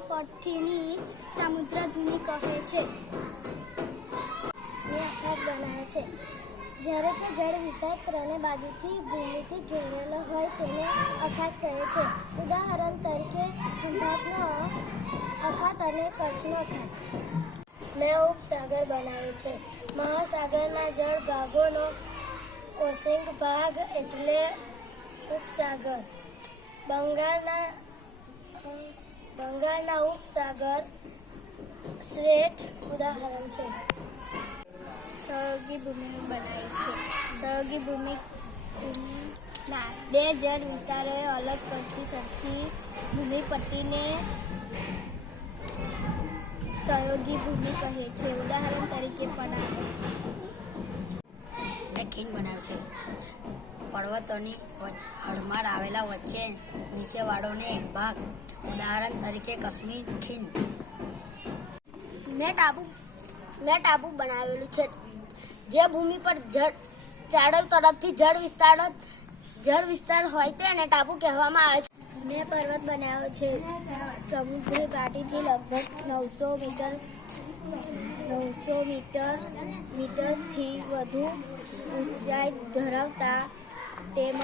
જળપથની સામુદ્રધુની કહે છે. ને અખાત બનાવે છે. જ્યારે કે જળ વિસ્તાર ત્રણે બાજુથી ભૂમિથી ઘેરેલો હોય તેને અખાત કહે છે. ઉદાહરણ તરીકે ખંભાતનો અખાત અને કચ્છનો અખાત. મેં ઉપસાગર બનાવે છે. મહાસાગરના જળ ભાગોનો ઓસંગ ભાગ એટલે ઉપસાગર. બંગાળના ઉપસાગર શ્રેષ્ઠ ઉદાહરણ છે. સહયોગી ભૂમિનું બનાવે છે. સહયોગી ભૂમિના બે જળ વિસ્તારોએ અલગ કરતી સરખી ભૂમિપટ્ટીને સહયોગી ભૂમિ કહે છે. ઉદાહરણ તરીકે પડાવ. મેં ખીણ બનાવ્યું છે. પર્વતોની હળમાળ આવેલા વચ્ચે નીચેવાળોને એક ભાગ. ઉદાહરણ તરીકે કાશ્મીર ખીણ. મેં ટાપુ બનાવેલું છે. જે ભૂમિ પર ચારો તરફથી જળ વિસ્તાર હોય તેને ટાપુ કહેવામાં આવે છે. મેં પર્વત બનાવ્યો છે. સમુદ્રી પાટીથી લગભગ 900 મીટરથી વધુ ઊંચાઈ ધરાવતા તેમજ